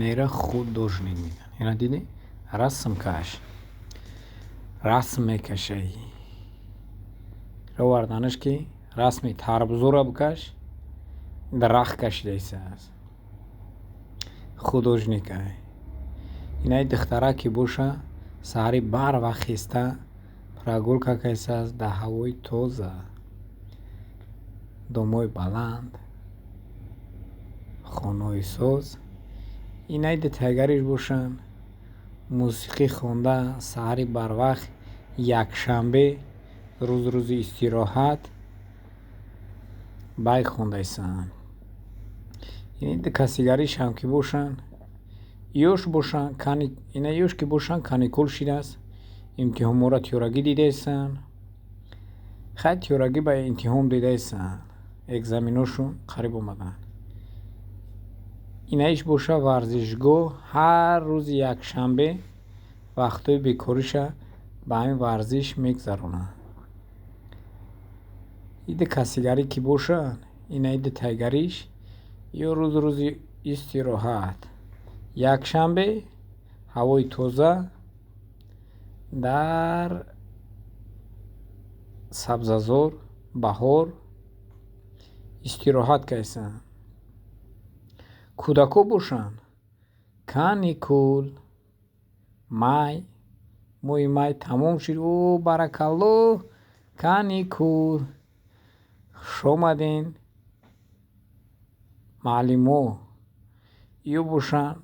Нера художник мегӯянд. Ина дидӣ? Расмкаш. Расм мекашай. Раварданаш ки расми тарбузура бикаш, дарахт кашидааст. Художник ай. Инаи духтара ки боша саҳари барвақт хиста прогулка кайсааст дар ҳавои тоза. Домои баланд, хонаҳои соз. Инаи детайгариш бошанд мусиқӣ хонда саҳари барвақт якшанбе рӯзи истироҳат байк хондаисанд. Ин касигаришам ки бошанд ёш бошанд ина ёш ки бошанд каникул шидааст. Имтиҳонҳоро тиёрагӣ дидаисанд. Хай тиёрагӣ ба имтиҳон дидаисанд. Экзаменошон қариб омаданд. Инаиш боша варзишгоҳ ҳар рӯзи якшанбе вақтҳои бекориша ба ҳамин варзиш мегзаронанд. Иди касигарӣ ки бошад, инаи детайгариш ё рӯзи истироҳат. Якшанбе ҳавои тоза дар сабзазор баҳор истироҳат кайсанд. Кӯдако бошанд каникул, май, моҳи май тамом шуд. О баракаллоҳ, каникул. Хушомадин муаллимо. Ё бошанд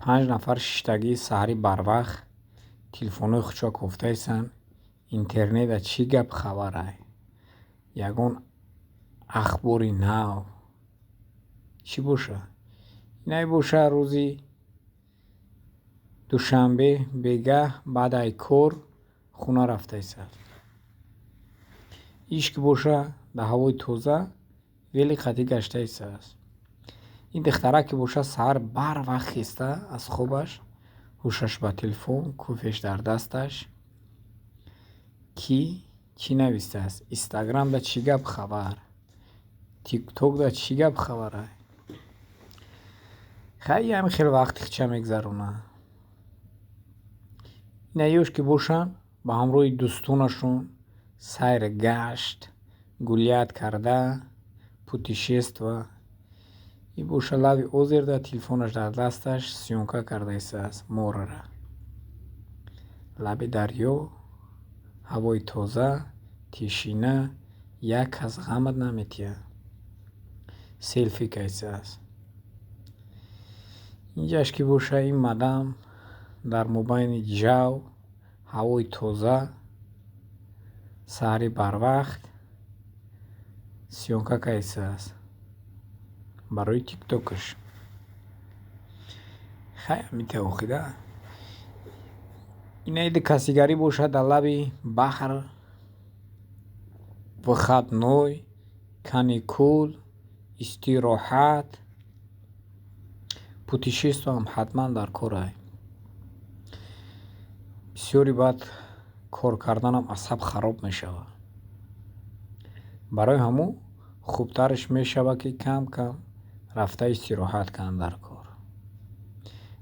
5 нафар шиштагӣ саҳари барвақт телефонҳои худшо кофтаисанд. Интернета чӣ гап хабарай? Ягон ахбори нав чӣ бошад? Инай бошад рӯзи душанбе бегаҳ баъдаи кор хона рафтаисанд. Иш ки бошад дар ҳавои тоза велиқатӣ гаштаисааст. Ин духтара ки бошад саҳар барвақт хиста аз хобаш, ҳушаш ба телефон, кофеш дар дасташ. Ки чӣ навистааст? Инстаграмда чӣ гап хабар? Тиктокда чӣ гап хабарай? Хай ҳамин хел вақти хича мегзаронанд. Ина ёш ки бошанд ба ҳамроҳи дӯстонашон сайр гашт, гулят карда, путешества. И боша лави озерда телефонаш дар дасташ сёнка кардаистааст морара. Лаби дарё, ҳавои тоза, тишина, як кас ғамат наметиҳад. Селфи кайсааст. Инҷаш ки боша ин мадам дар мобайни ҷав, ҳавои тоза, саҳари барвақт сёнка кайсааст барои тиктокаш. Хай метавохида. Ина иди касигарӣ бошад дар лаби баҳр, выходной, каникул, истироҳат, путешествиям ҳатман дар корай. Бисёри баъд кор карданам асаб хароб мешавад. Барои ҳамун хубтараш мешавад ки кам кам рафта истироҳат кунанд дар кор.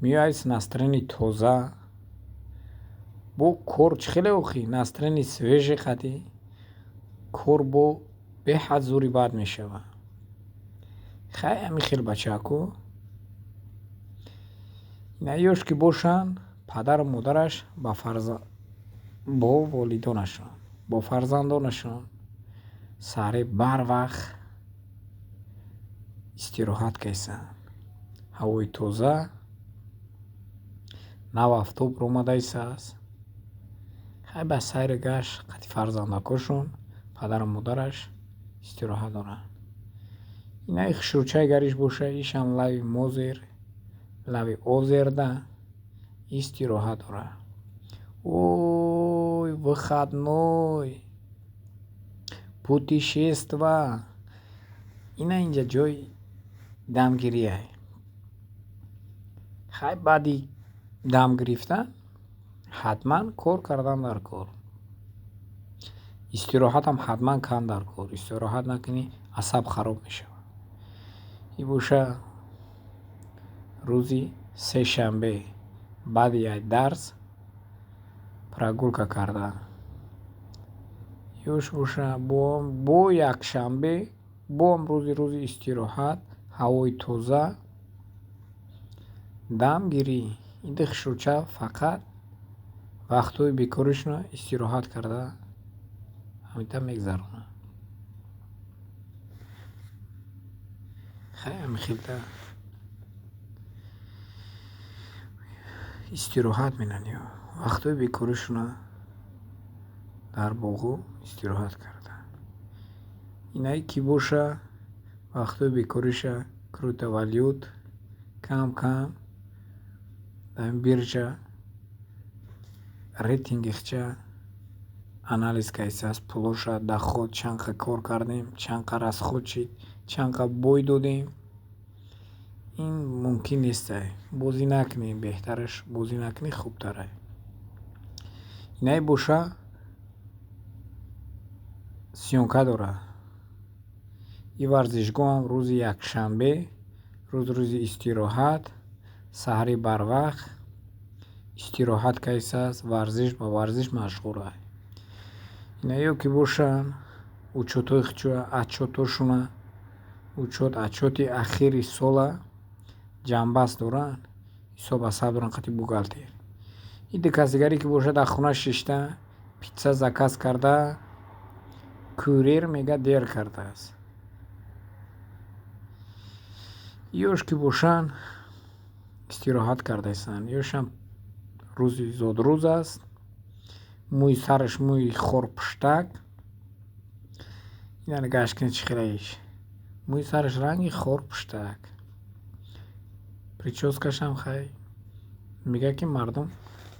Меояд с настроени тоза бо кор чӣ хеле охӣ настроени свежи қатӣ кор бо беҳад зӯри бад мешавад. Хай ҳамин хел бачаҳко. Ина ёш ки бошанд падару модараш бо волидонашон, бо фарзандонашон саҳари барвақт истироҳат кайсанд. Ҳавои тоза, нав автобус омадаисааст. Хай ба сайри гашт қати фарзандакошон падару модараш истироҳат доранд. Инаи хушрӯчайгариш боша ишам лави мозер, лави озерда истироҳат дорад. Ой, выходной, путешества. Ина инҷа ҷои дамгирияй. Хай баъди дам гирифтан ҳатман кор кардан дар кор. Истироҳатам ҳатман кан дар кор. Истироҳат накунӣ асаб хароб мешавад. И боша рӯзи сешанбе баъди як дарс прогулка карда. Ёш боша бо якшанбе бом рӯзи истироҳат, ҳавои тоза, дам гирӣ. Инди хушрӯча фақат вақтҳои бекоришона истироҳат карда ҳамита мегзаронад. Хелта истироҳат менанд ё вақтҳои бекоришона дар боғу истироҳат карда. Инае ки боша вақтҳои бекориша крутовалют кам дар бирҷа рейтингихча анализ кайсааст, пулоша даход чанқа кор кардем, чанқа расход шид, чанқа бой додем. Ин мумкин нестай. Бозӣ накунӣ, беҳтараш бозӣ накунӣ хубтарай. Инае боша сиёнка дорад. И варзишгоҳам рӯзи якшанбе рӯзи истироҳат, саҳри барвақт истироҳат кайсааст, варзиш ба варзиш машғул аст. Инаё ки бошанд учётҳои хучуа отчётҳошуна отчёти ахири сола ҷанбаст доранд, ҳисоб ҳасаб доранд қати бухгалтер. Иди касигаре ки бошад дар хона шишта питса заказ карда, курьер мега дер кардааст. ёш ки бошанд истироҳат кардаистанд. ёшам рӯзи зодрӯз аст, мӯи сараш мӯи хорпуштак. Ина нигоҳаш кунед чӣ хелаиш. Мӯи сараш ранги хорпуштак. Прическашам хай мега ки мардум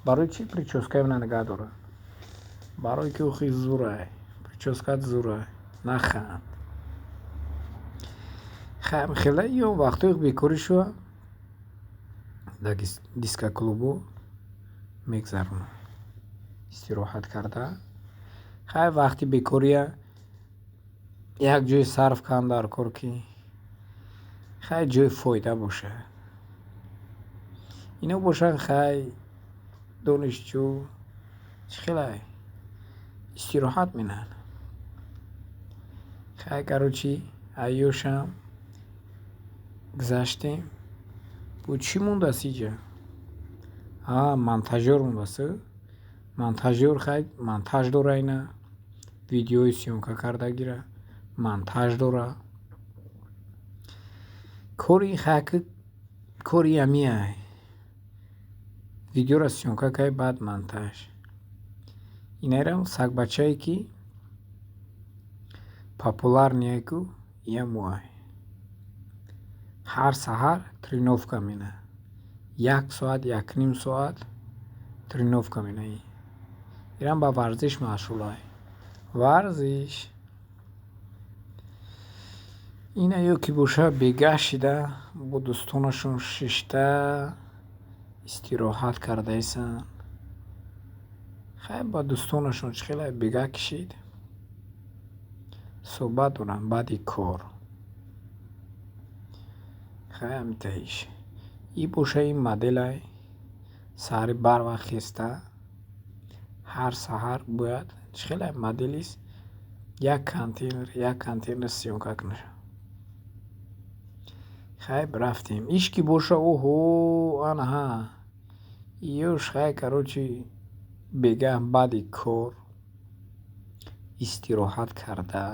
барои чӣ прическа ина нигоҳ дорад? Барои ки охи зурай. Прическат зурай. Наханд. Хела ё вақтҳои бекоришо дар дискоклубо мегзаронад. Истироҳат карда. Хай вақти бекория як ҷое сарф кардам дар кор ки хай ҷои фоида бошад. Ино бошанд хай донишҷӯ чӣ хелай истироҳат менанд. Хай карочи айёшам гузаштем. Бо чӣ мондааст иҷа? Монтажёр мондааст. Монтажёр хай монтаж дора ина. Видеои сиёнка карда гира. Монтаж дора. Кори хай кори ямиай. Видеора сиёнка кай баъд монтаж. Инайрам сагбачае ки популярнее ку ямуай. Ҳар саҳар тренировка мена. 1 соат, 1.5 соат тренировка менаи. Ирам ба варзиш машғулай. Варзиш. Ина ё ки боша бегаҳ шида бо дӯстонашон шишта истироҳат кардаисанд. Хай ба дӯстонашон чӣ хелай бегаҳ кишид. Суҳбат доранд баъди кор. Хай ҳамитаиш. И боша ин моделай саҳри барвақт хеста ҳар саҳар бояд чӣ хелай моделист як контейнер сиёнка кунад. Хай рафтем. Иш ки боша оҳо анаҳа. Ёш хай карочи бегаҳ баъди кор истироҳат карда